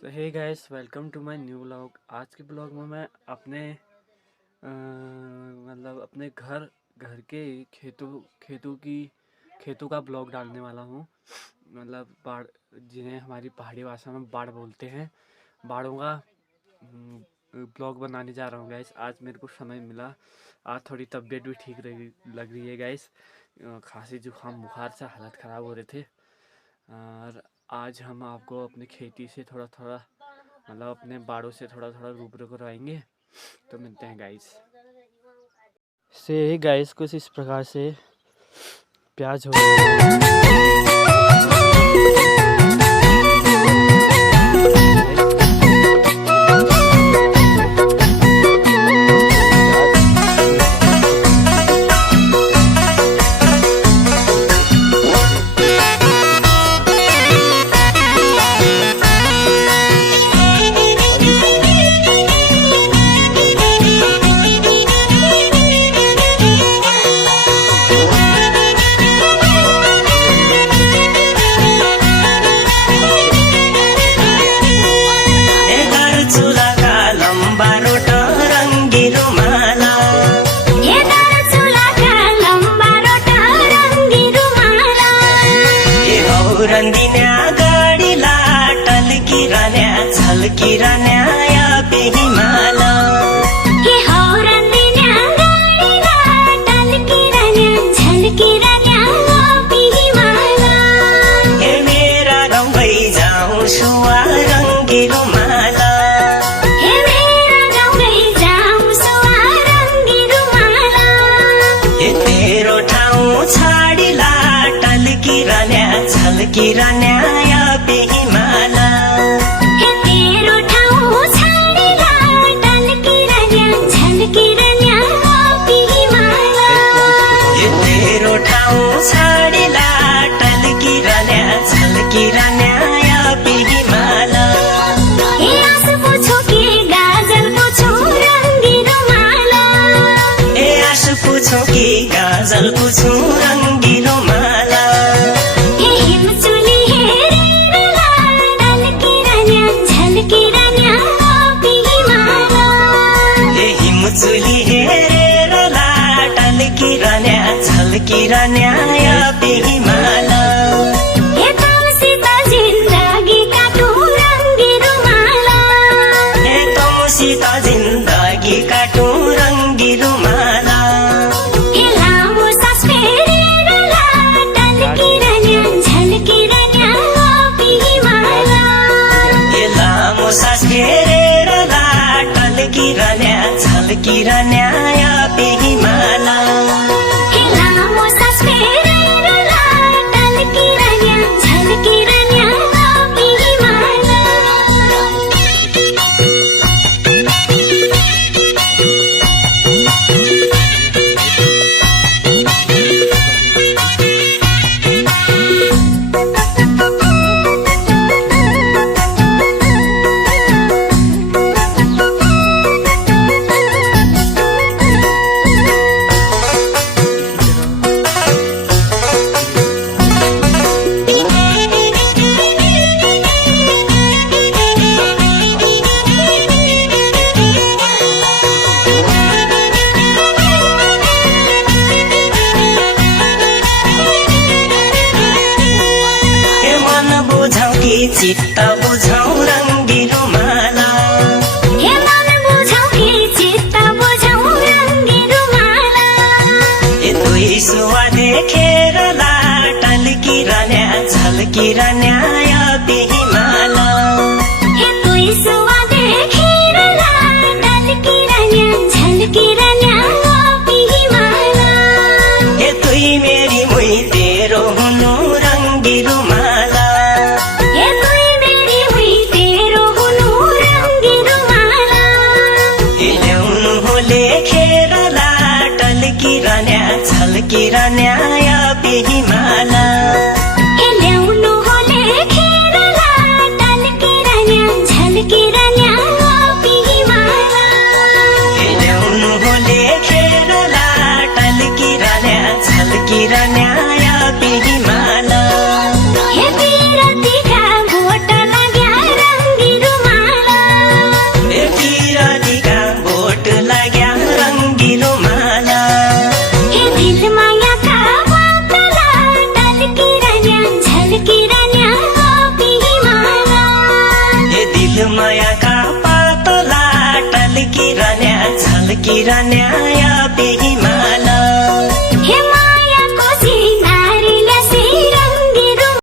So hey guys, welcome to my new vlog. आज के blog में मैं अपने अपने घर के खेतों का ब्लॉग डालने वाला हूँ। मतलब बाढ़, जिन्हें हमारी पहाड़ी भाषा में बाढ़ बोलते हैं, बाढ़ों का ब्लॉग बनाने जा रहा हूँ गाइस। आज मेरे को समय मिला। आज थोड़ी तबीयत भी ठीक लग रही है गाइस। खांसी जुकाम बुखार से हालत ख़राब हो रहे थे। और आज हम आपको अपनी खेती से थोड़ा अपने बाड़ों से थोड़ा रूबरू करवाएंगे। तो मिलते हैं गाइस। गाइस कुछ इस प्रकार से प्याज हो रंदिन्या गाडीला टलकिरान्या झलकिरान्या या बेहिमाला हे हो रंदिन्या गाडीला टलकिरान्या झलकिरान्या या बेहिमाला हे मेरा रंगै जाऊं सुवा रंगी रुमाला हे मेरा रंगै जाऊं सुवा रंगी रुमाला हे तेरो ठाउँ छाडीला टलकिरान्या झलकिरान्या या बेहिमाला हे तेरो ठाउँ छाडीला टलकिरान्या झलकिरान्या या बेहिमाला हे तेरो ठाउँ छाडीला टलकिरान्या झलकिरान्या या बेहिमाला हे आँसु पूछो कि गाजल पूछो रंगी रुमाला हे आँसु पूछो कि गाजल पूछो रंगी रुमाला चुली हेरेर टलकिरान्या झलकिरान्या या बेहिमाला हे तमसित जिन्दगी काटु रंगी रुमाला हे तमसित जिन्दगी काटु रंगी रुमाला हे लामो सास फेरेर टलकिरान्या झलकिरान्या या बेहिमाला हे लामो सास फेरेर टलकिरान्या झलकिरान्या या बेहिमाला हे लामो सास फेरेर टलकिरान्या झलकिरान्या या बेहिमाला चित्त बुझाऊ रंगी रुमाला हे मन बुझाऊ कि चित्त बुझाऊ रंगी रुमाला हे तुई सुवा देखेर टलकिरान्या झलकिरान्या या बेहिमाला हे तुई सुवा देखेर टलकिरान्या झलकिरान्या या बेहिमाला हे तुई मेरी मुई तेरो हुनु रंगी रुमाला हे तुई र न्याय